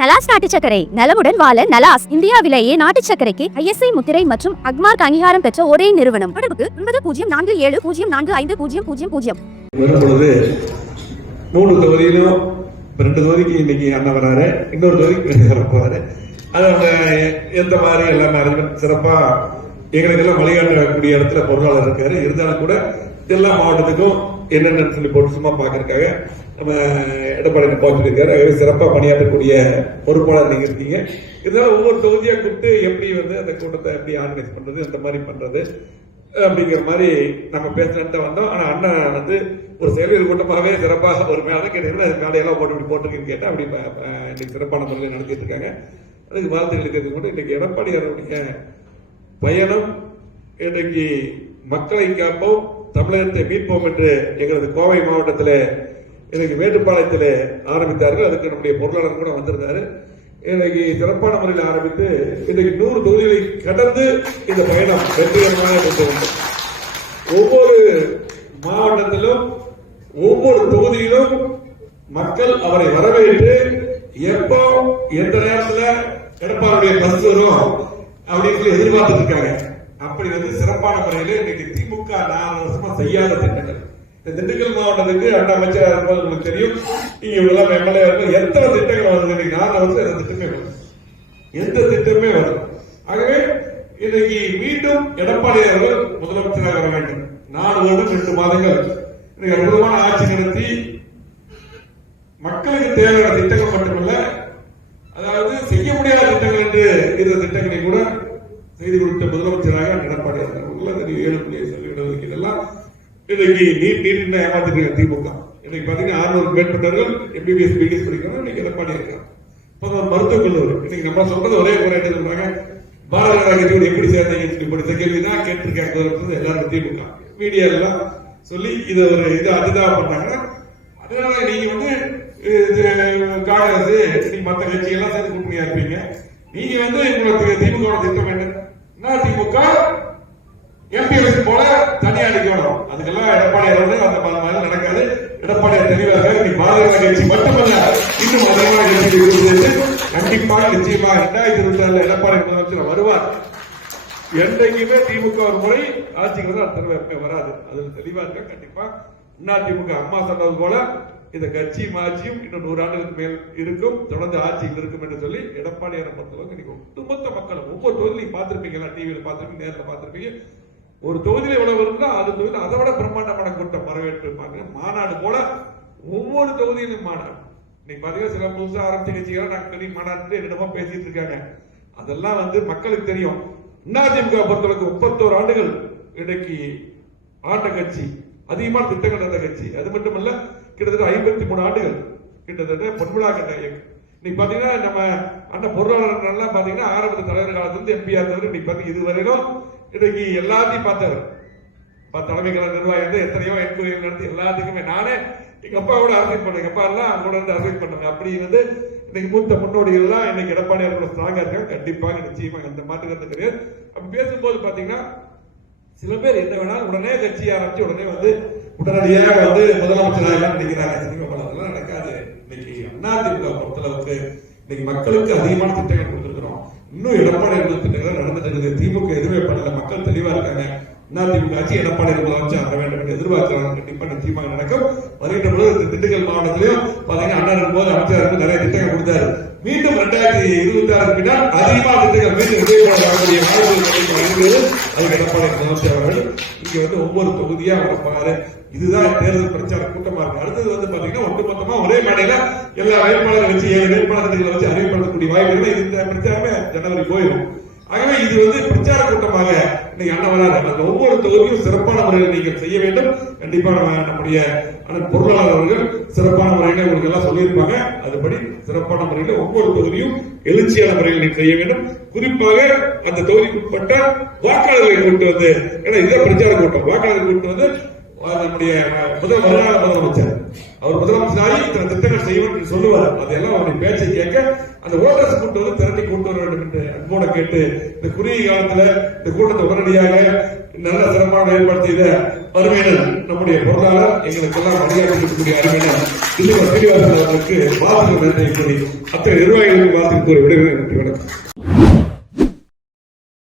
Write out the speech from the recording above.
நலாஸ் நாட்டு சர்க்கரை நலமுடன் வாழ நலாஸ் இந்தியாவிலேயே நாட்டு சர்க்கரைக்கு ISI முத்திரை மற்றும் அக்மார்க் அங்கீகாரம் பெற்ற ஒரே நிறுவனம். தொடர்புக்கு 9047045000. வரும்பொழுது 3 தொகுதியிலும் 2 தொகுதிக்கு இன்னைக்கு அண்ணன் வராரு, இன்னொரு தொகுதிக்கு வரப்போறாரு. அது அவங்க எந்த மாதிரி எல்லாமே அரேஞ்ச்மெண்ட் சிறப்பா எங்களுக்கு எல்லாம் வழிகாட்டக்கூடிய இடத்துல பொருளாளர் இருக்காரு. இருந்தாலும் கூட எல்லா மாவட்டத்துக்கும் என்னென்னு சொல்லி போட்டு சும்மா பாக்குறதுக்காக நம்ம எடப்பாடி பார்த்துருக்காரு. சிறப்பா பணியாற்றக்கூடிய பொறுப்பாளர் நீங்க இருக்கீங்க. இதனால ஒவ்வொரு தொகுதியா கூப்பிட்டு எப்படி வந்து அந்த கூட்டத்தை எப்படி ஆர்கனைஸ் பண்றது, அந்த மாதிரி பண்றது அப்படிங்கிற மாதிரி நம்ம பேசணுட்டு வந்தோம். ஆனா அண்ணன் வந்து ஒரு செயல்கள் கூட்டமாகவே சிறப்பாக ஒரு மேலே கேட்டீங்கன்னா மேடையெல்லாம் போட்டுருக்கேன்னு கேட்டா அப்படி இன்னைக்கு சிறப்பான முறையில் நடத்திட்டு இருக்காங்க. அதுக்கு வாழ்த்துக்கள் கேட்க மட்டும் இன்னைக்கு எடப்பாடி அவருடைய பயணம் இன்றைக்கு மக்களை காப்போம், தமிழகத்தை மீட்போம் என்று எங்களது கோவை மாவட்டத்தில் இன்னைக்கு மேட்டுப்பாளையத்தில் ஆரம்பித்தார்கள். அதுக்கு நம்முடைய பொருளாளர் கூட வந்திருந்தாரு. இன்னைக்கு சிறப்பான முறையில் ஆரம்பித்து இன்னைக்கு 100 தொகுதிகளை கடந்து இந்த பயணம் வெற்றிகரமாக இருந்தது. ஒவ்வொரு மாவட்டத்திலும் ஒவ்வொரு தொகுதியிலும் மக்கள் அவரை வரவேற்று எப்போ எந்த நேரத்தில் எடப்பாடியுடைய பஸ் வரும் அப்படின்னு சொல்லி எதிர்பார்த்துட்டு இருக்காங்க. அப்படி வந்து சிறப்பான முறையில் இன்னைக்கு திமுக 4 வருஷமா செய்யாத திட்டங்கள், இந்த திண்டுக்கல் மாவட்டத்துக்கு அண்ணா அமைச்சராக இருக்கும்போது உங்களுக்கு தெரியும், நீங்க இவ்வளவு எம்எல்ஏ இருக்கும் எத்தனை திட்டங்கள் வருது. இன்னைக்கு 4 வருஷம் எந்த திட்டமே வரும், எந்த திட்டமே வரும். ஆகவே இன்னைக்கு மீண்டும் எடப்பாடி அவர்கள் முதலமைச்சராக வர வேண்டும். 4 வருடம் 2 மாதங்கள் இன்னைக்கு அற்புதமான ஆட்சி நடத்தி மக்களுக்கு தேவையான திட்டங்கள் மட்டுமல்ல, அதாவது செய்ய முடியாத திட்டங்கள் என்று இந்த திட்டங்களை கூட செய்து கொடுத்த முதலமைச்சராக எடப்பாடி அவர்கள் 7.7 இதெல்லாம் இன்னைக்கு நீட் ஏமாத்திட்டு திமுக. இன்னைக்கு பாத்தீங்கன்னா 600 மேற்பட்டவர்கள் MBBS BDS படிக்கிறாங்க. இன்னைக்கு எடப்பாடி இருக்காங்க. மருத்துவக் கல்லூரி இன்னைக்கு நம்ம சொல்றது ஒரே குறை என்ன சொல்றாங்க, பாரதிய ஜனதா கட்சியோட எப்படி சேர்ந்தீங்க படித்த கேள்விதான் கேட்டிருக்காங்க. எல்லாரும் திமுக மீடியா எல்லாம் சொல்லி இதை ஒரு இது அதுதான் பண்ணாங்க. அதனால நீங்க வந்து காங்கிரஸ் நீங்க மற்ற கட்சி எல்லாம் சேர்ந்து கூட்டணியா இருப்பீங்க. நீங்க வந்து உங்களுக்கு திமுக திட்டம் என்ன, திமுக MPLS போல தனியா அடிக்கணும். அதுக்கெல்லாம் எடப்பாடி அவர்கள் அந்த மாதிரி நடக்காது. எடப்பாடி தெளிவாக நீ பாரதிய ஜனதா கட்சி மட்டுமல்ல இன்னும் அதிகமான கட்சி கண்டிப்பாக நிச்சயமாக 2026 எடப்பாடி முதலமைச்சர் வருவார். என்றைக்குமே திமுக ஒரு முறை ஆட்சிக்கு வந்து அடுத்த வராது. அதுல தெளிவா இருக்க. கண்டிப்பா அதிமுக அம்மா சொன்னது போல இந்த கட்சி ஆட்சியும் இன்னும் 100 ஆண்டுகளுக்கு மேல் இருக்கும், தொடர்ந்து ஆட்சியில் இருக்கும் என்று சொல்லி எடப்பாடியாரை பொறுத்தளவுக்கு இன்னைக்கு ஒட்டுமொத்த மக்களும் ஒவ்வொரு தொகுதியிலையும் பார்த்திருப்பீங்களா, டிவியில் பார்த்திருப்பீங்க, நேரில் பார்த்திருப்பீங்க. ஒரு தொகுதியில் எவ்வளவு இருந்தா அது தொகுதியில் அதை விட பிரம்மாண்டமான கூட்டம் வரவேற்று மாநாடு போல ஒவ்வொரு தொகுதியிலும் மாநாடு. இன்னைக்கு பாத்தீங்கன்னா சில புதுசா ஆரம்பிச்ச கட்சிகள் நாங்க பெரிய மாநாடு என்னமோ பேசிட்டு இருக்காங்க. அதெல்லாம் வந்து மக்களுக்கு தெரியும். அதிமுக பொறுத்தளவுக்கு 31 ஆண்டுகள் இன்னைக்கு ஆட்ட கட்சி, அதிகமான திட்டங்கள் நடந்த கட்சி. அது மட்டுமல்ல கிட்டத்தட்ட 53 ஆண்டுகள் கிட்டத்தட்ட பொன்விழா கட்ட இயக்கம். இன்னைக்கு பாத்தீங்கன்னா நம்ம அண்ணன் பொருளாளர் எல்லாம் பாத்தீங்கன்னா ஆரம்ப தலைவர் காலத்திலிருந்து MP ஆனவர். இன்னைக்கு பாத்தீங்கன்னா இதுவரையிலும் இன்னைக்கு எல்லாத்தையும் பார்த்தவர், தலைமை கழக நிர்வாகம் எத்தனையோ என்கொயரி நடத்தி எல்லாத்துக்குமே நானே எங்க அப்பா கூட அரசியல் பண்ணேன். எங்க அப்பா எல்லாம் கூட இருந்து அரசியல் பண்ணாங்க. அப்படி வந்து இன்னைக்கு மூத்த முன்னோடிகள் எல்லாம் இன்னைக்கு எடப்பாடி அவர்கள் ஸ்ட்ராங்கா இருக்காங்க. கண்டிப்பாக நிச்சயமாக அந்த மாற்று கருத்து கிடையாது. அப்படி பேசும்போது பாத்தீங்கன்னா சில பேர் என்ன வேணாலும் உடனே கட்சி ஆரம்பிச்சு உடனே வந்து உடனடியாக வந்து முதலமைச்சராக நினைக்கிறாங்க. அதெல்லாம் நடக்காது. இன்னைக்கு அதிமுக பொறுத்தளவுக்கு இன்னைக்கு மக்களுக்கு அதிகமான திட்டங்கள் கொடுத்திருக்கிறோம். இன்னும் எடப்பாடி திட்டங்கள் நடந்துட்டு இருக்குது. திமுக எதுவுமே பண்ணல. மக்கள் தெளிவா இருக்காங்க. அதிமுக ஆட்சி எடப்பாடி முதலமைச்சர் ஆக வேண்டும் என்று எதிர்பார்க்கிறாங்க. கண்டிப்பா நிச்சயமாக நடக்கும். வருகின்ற பொழுது திண்டுக்கல் மாவட்டத்திலையும் பாத்தீங்கன்னா அண்ணன் இருக்கும்போது அமைச்சர் நிறைய திட்டங்கள் கொடுத்தாரு. மீண்டும் 2026 பின்னால் அதிகமான திட்டங்கள் மீண்டும் வரக்கூடிய வாய்ப்புகள் அதுக்கு எடப்பாடி முதலமைச்சர் அவர்கள் இங்க வந்து ஒவ்வொரு தொகுதியா பாரு. இதுதான் தேர்தல் பிரச்சார கூட்டமா இருக்கு. அடுத்தது வந்து பாத்தீங்கன்னா ஒட்டுமொத்தமா ஒரே மேடையில எல்லா வேட்பாளரை வச்சு 7 வேட்பாளர்களை வச்சு அறிவிப்பதற்கூடிய வாய்ப்புகள் இந்த பிரச்சாரமே ஜனவரி போயிடும். ஆகவே இது வந்து பிரச்சார கூட்டமாக இன்னைக்கு அண்ணன் வராது. அந்த ஒவ்வொரு தொகுதியும் சிறப்பான முறையில் நீங்கள் செய்ய வேண்டும். கண்டிப்பா நம்முடைய பொருளாளர் அவர்கள் சிறப்பான முறையில உங்களுக்கு எல்லாம் சொல்லியிருப்பாங்க. அதுபடி சிறப்பான முறையில் ஒவ்வொரு தொகுதியும் எழுச்சியான முறையில் நீங்கள் செய்ய வேண்டும். குறிப்பாக அந்த தொகுதிக்கு உட்பட்ட வாக்காளர்களை கூட்டு வந்து, ஏன்னா இதே பிரச்சார கூட்டம், வாக்காளர்களை கூட்டு வந்து நம்முடைய வருங்கால முதலமைச்சர் அவர் முதலமைச்சராகி இத்தனை திட்டங்கள் செய்வோம் என்று சொல்லுவார். அதெல்லாம் அவருடைய பேச்சை கேட்க அந்த ஓட்டர்ஸ் கூட்டு வந்து திரட்டி கொண்டு வர வேண்டும் என்று அன்போட கேட்டு இந்த குறுகிய காலத்துல இந்த கூட்டத்தை உடனடியாக நல்ல சிறப்பான ஏற்படுத்திய அருமையினர் நம்முடைய பொருளாளர் எங்களுக்கெல்லாம் மரியாதைக்கூடிய அருமையினர் சீனிவாசன் அவர்களுக்கு வாழ்த்து நன்றி கூறி அத்தனை நிர்வாகிகளுக்கு வாழ்த்து கூறி விடுகிறேன். நன்றி, வணக்கம்.